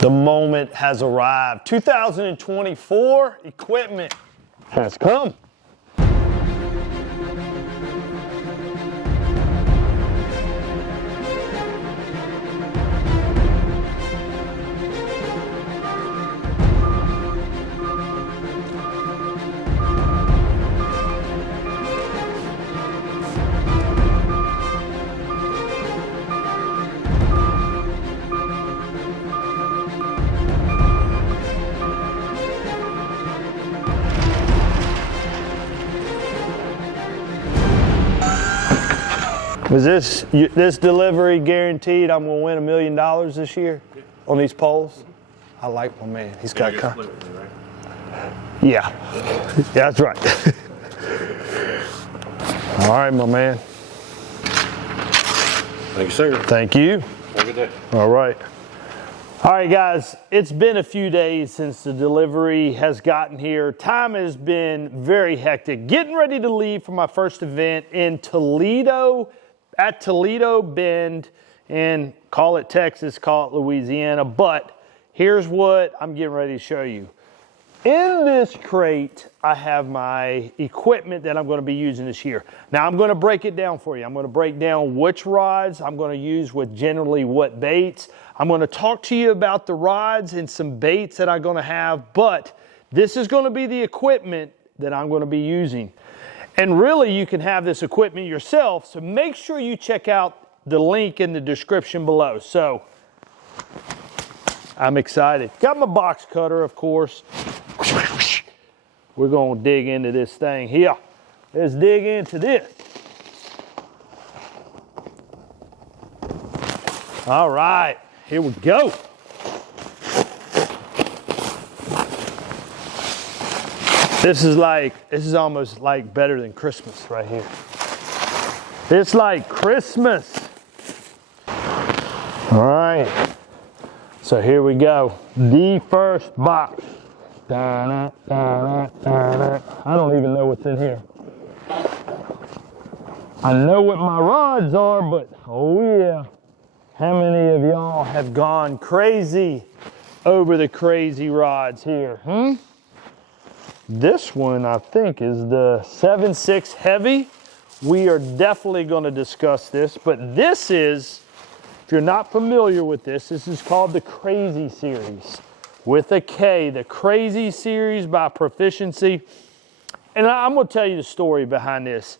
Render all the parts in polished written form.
The moment has arrived. 2024 equipment has come. Was this delivery guaranteed? I'm gonna win $1 million this year on these poles? I like my man. He's got Yeah, that's right. All right, my man. Thank you, sir. Thank you. Have a good day. All right. All right, guys, it's been a few days since the delivery has gotten here. Time has been very hectic. Getting ready to leave for my first event in Toledo, at Toledo Bend, and call it Texas, call it Louisiana, but here's what I'm getting ready to show you. In this crate, I have my equipment that I'm going to be using this year. Now, I'm going to break it down for you. I'm going to break down which rods I'm going to use with generally what baits. I'm going to talk to you about the rods and some baits that I'm going to have, but this is going to be the equipment that I'm going to be using. And really, you can have this equipment yourself, so make sure you check out the link in the description below. So, I'm excited. Got my box cutter, of course. We're going to dig into this thing here. Let's dig into this. All right, here we go. This is almost like better than Christmas right here. It's like Christmas. All right. So here we go. The first box. I don't even know what's in here. I know what my rods are, but oh yeah. How many of y'all have gone crazy over the crazy rods here? This one, I think, is the 7.6 heavy. We are definitely going to discuss this, but this is, if you're not familiar with this is called the Crazy Series with a K, the Crazy Series by Proficiency. And I'm going to tell you the story behind this.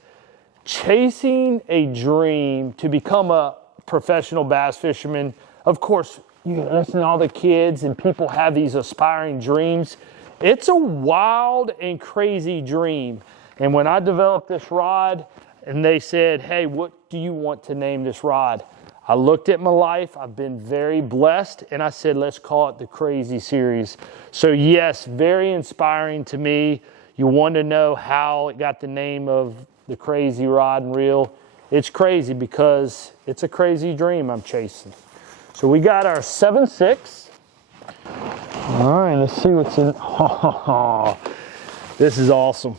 Chasing a dream to become a professional bass fisherman. Of course, you listen to all the kids and people have these aspiring dreams. It's a wild and crazy dream. And when I developed this rod and they said, hey, what do you want to name this rod? I looked at my life. I've been very blessed. And I said, let's call it the Crazy Series. So yes, very inspiring to me. You want to know how it got the name of the crazy rod and reel. It's crazy because it's a crazy dream I'm chasing. So we got our 7.6. All right, let's see what's in. Oh, this is awesome.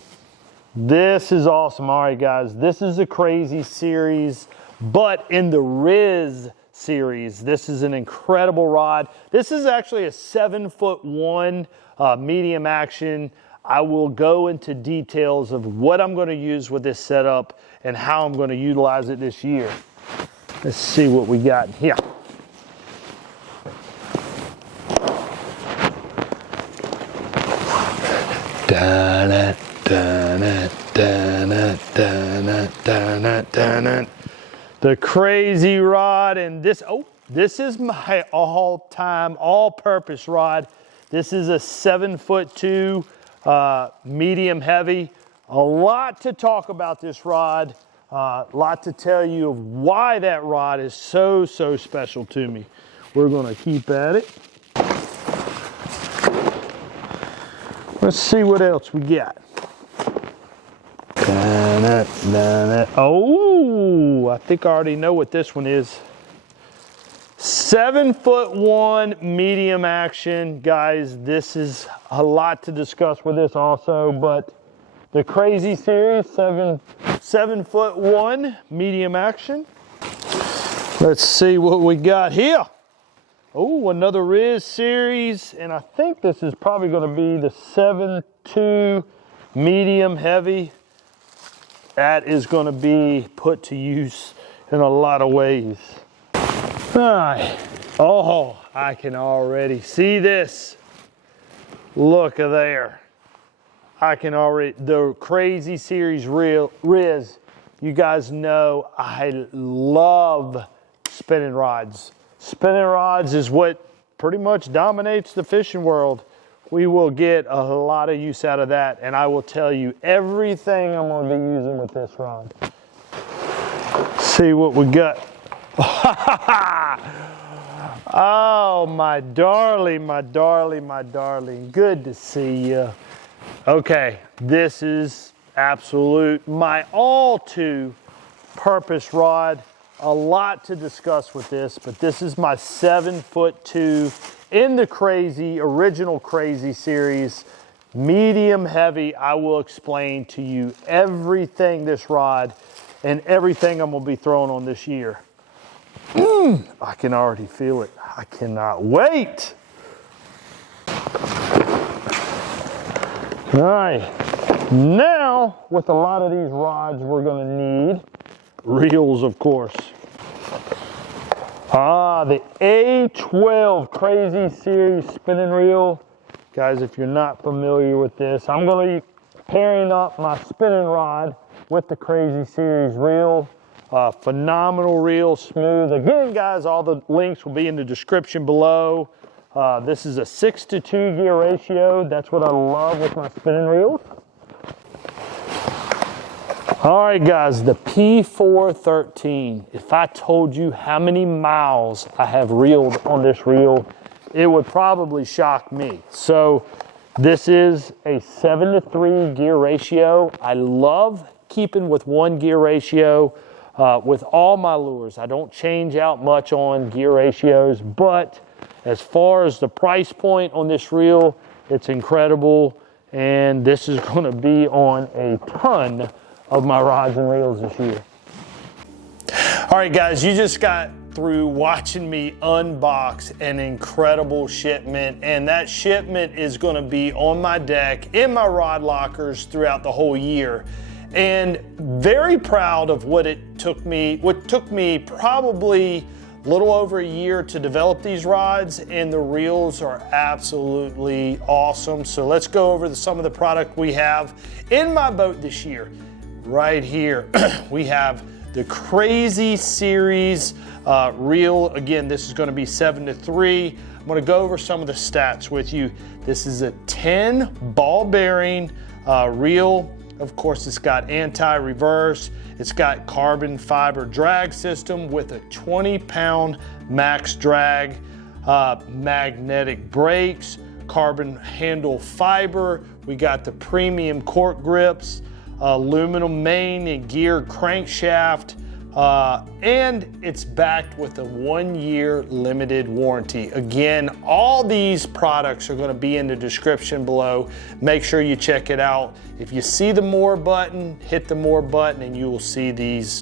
This is awesome. All right, guys, this is a Crazy Series, but in the Riz series. This is an incredible rod. This is actually a 7'1" medium action. I will go into details of what I'm going to use with this setup and how I'm going to utilize it this year. Let's see what we got here. The Crazy Rod, and this is my all-time, all-purpose rod. This is a 7'2", medium heavy. A lot to talk about this rod. A lot to tell you of why that rod is so special to me. We're going to keep at it. Let's see what else we got. Oh, I think I already know what this one is. 7'1" medium action. Guys, this is a lot to discuss with this also, but the Crazy Series, 7'1" medium action. Let's see what we got here. Oh, another Riz series, and I think this is probably going to be the 7.2 medium heavy. That is going to be put to use in a lot of ways. All right. Oh, I can already see this. Look at there. I can already, the Crazy Series Riz, you guys know I love spinning rods. Spinning rods is what pretty much dominates the fishing world. We will get a lot of use out of that, and I will tell you everything I'm going to be using with this rod. See what we got. Oh, my darling, my darling, my darling. Good to see you. Okay, this is absolute, my all-to-purpose rod. A lot to discuss with this, but this is my 7'2" in the original Crazy series, medium heavy. I will explain to you everything this rod and everything I'm gonna be throwing on this year. I can already feel it. I cannot wait. All right, now with a lot of these rods, we're gonna need reels, of course. The A12 Crazy Series spinning reel. Guys, if you're not familiar with this, I'm gonna be pairing up my spinning rod with the Crazy Series reel. Phenomenal reel, smooth. Again, guys, all the links will be in the description below. This is a 6-to-2 gear ratio. That's what I love with my spinning reels. All right, guys, the P413. If I told you how many miles I have reeled on this reel, it would probably shock me. So this is a 7-to-3 gear ratio. I love keeping with 1 gear ratio with all my lures. I don't change out much on gear ratios, but as far as the price point on this reel, it's incredible, and this is going to be on a ton of my rods and reels this year. All right, guys, you just got through watching me unbox an incredible shipment, and that shipment is going to be on my deck in my rod lockers throughout the whole year. And very proud of what took me probably a little over a year to develop these rods, and the reels are absolutely awesome. So let's go over some of the product we have in my boat this year. Right here, we have the Crazy Series reel. Again, this is going to be 7-to-3. I'm going to go over some of the stats with you. This is a 10 ball bearing reel. Of course, it's got anti-reverse. It's got carbon fiber drag system with a 20-pound max drag, magnetic brakes, carbon handle fiber. We got the premium cork grips, aluminum main and gear crankshaft, and it's backed with a 1-year limited warranty. Again, all these products are going to be in the description below. Make sure you check it out. If you see the more button, hit the more button and you will see these.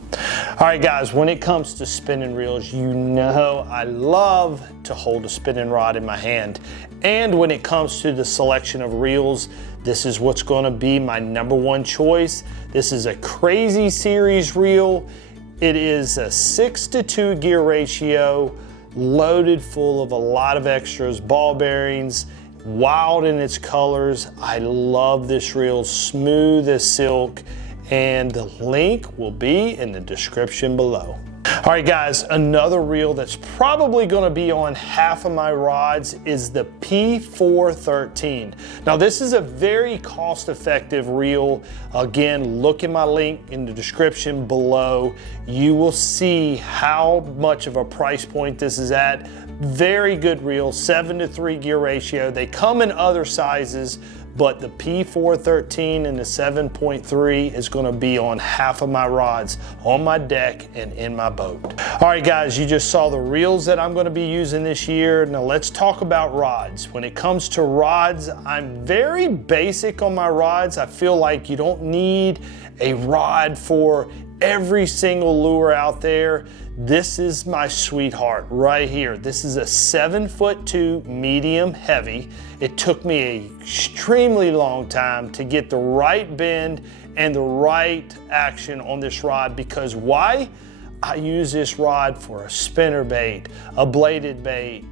All right, guys, when it comes to spinning reels, you know I love to hold a spinning rod in my hand. And when it comes to the selection of reels, this is what's going to be my #1 choice. This is a Crazy Series reel. It is a 6-to-2 gear ratio, loaded full of a lot of extras, ball bearings, wild in its colors. I love this reel, smooth as silk, and the link will be in the description below. All right, guys, another reel that's probably going to be on half of my rods is the P413. Now, this is a very cost-effective reel. Again, look at my link in the description below. You will see how much of a price point this is at. Very good reel, 7-to-3 gear ratio. They come in other sizes, but the P413 and the 7.3 is going to be on half of my rods on my deck and in my boat. All right, guys, you just saw the reels that I'm going to be using this year. Now let's talk about rods. When it comes to rods, I'm very basic on my rods. I feel like you don't need a rod for every single lure out there. this is my sweetheart right here. This is a 7'2" medium heavy. It took me an extremely long time to get the right bend and the right action on this rod, because why? I use this rod for a spinner bait, a bladed bait,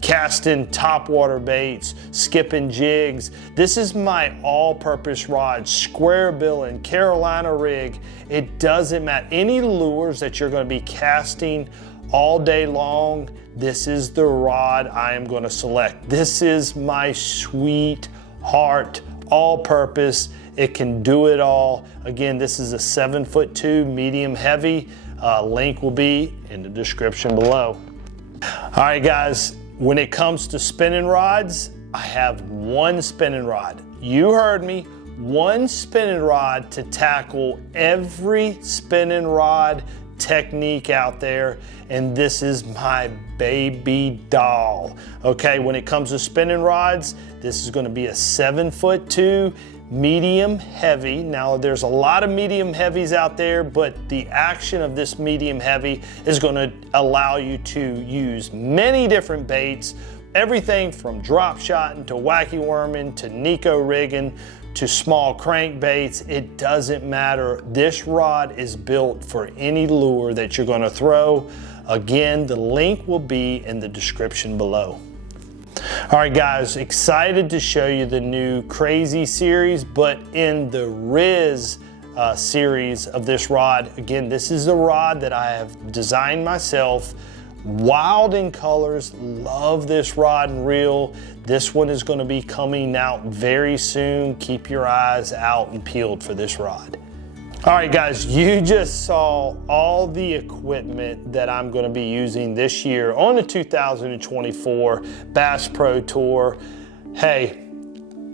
casting topwater baits, skipping jigs. This is my all-purpose rod, square billing, Carolina rig. It doesn't matter. Any lures that you're going to be casting all day long, this is the rod I am going to select. This is my sweetheart, all-purpose. It can do it all. Again, this is a 7'2" medium heavy. Link will be in the description below. All right, guys. When it comes to spinning rods, I have one spinning rod. You heard me, one spinning rod to tackle every spinning rod technique out there, and this is my baby doll. Okay, when it comes to spinning rods, this is going to be a 7'2" medium heavy. Now there's a lot of medium heavies out there, but the action of this medium heavy is going to allow you to use many different baits, everything from drop shotting to wacky worming to Neko rigging to small crankbaits. It doesn't matter. This rod is built for any lure that you're going to throw. Again, the link will be in the description below. All right, guys, excited to show you the new Crazy series, but in the Riz series of this rod. Again, this is a rod that I have designed myself. Wild in colors, love this rod and reel. This one is going to be coming out very soon. Keep your eyes out and peeled for this rod. All right, guys, you just saw all the equipment that I'm going to be using this year on the 2024 Bass Pro Tour. Hey,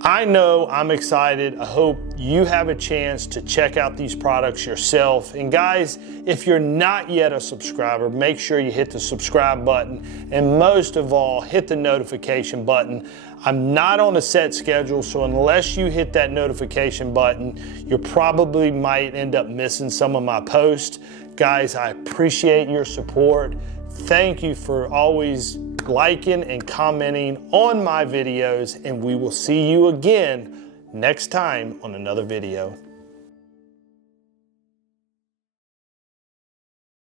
I know I'm excited. I hope you have a chance to check out these products yourself. And guys, if you're not yet a subscriber, make sure you hit the subscribe button, and most of all, hit the notification button. I'm not on a set schedule, so unless you hit that notification button, you probably might end up missing some of my posts. Guys, I appreciate your support. Thank you for always liking and commenting on my videos, and we will see you again next time on another video.